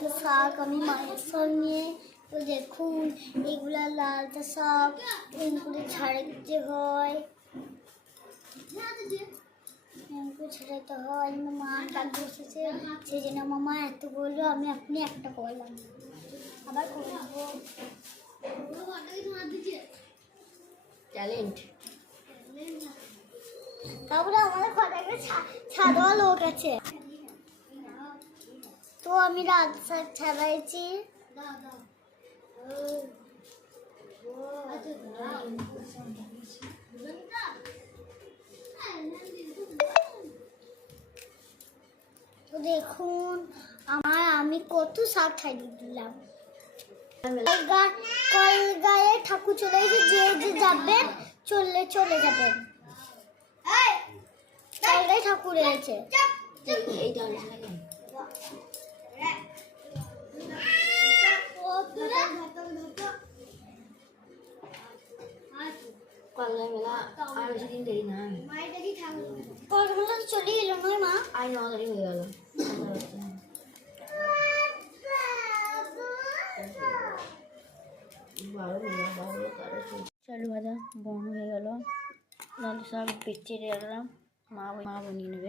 লালটা শাক আমি মায়ের সঙ্গে। তো দেখুন এগুলা লালটা শাক এগুলো ছাড়ে দিতে হয়, ছাড়াতে হয়। আমার মা ডাক বসেছে, সেই জন্য মামা এত বললো, আমি আপনি একটা করলাম, আবার করবো। ট্যালেন্ট। তারপরে আমাদের ঘরে একটা ছাদওয়া লোক আছে, তো আমি রাত শাক ছাড়াইছি। তো দেখুন আমি কত শাক ছাড়িয়ে দিলাম। কল গায়ে ঠাকুর চলে এসেছে, যে যে যাবেন চলে যাবেন। কল গায়ে ঠাকুর এসেছে। মেলা আর বেশি দিন দেরি না, কলগুলো চলে এলো নয় মা, আজ 9 তারিখ হয়ে গেল। চালু ভাজা বন হয়ে গেল, লাল শাক বেচে রাখলাম, মা বানিয়ে নেবে।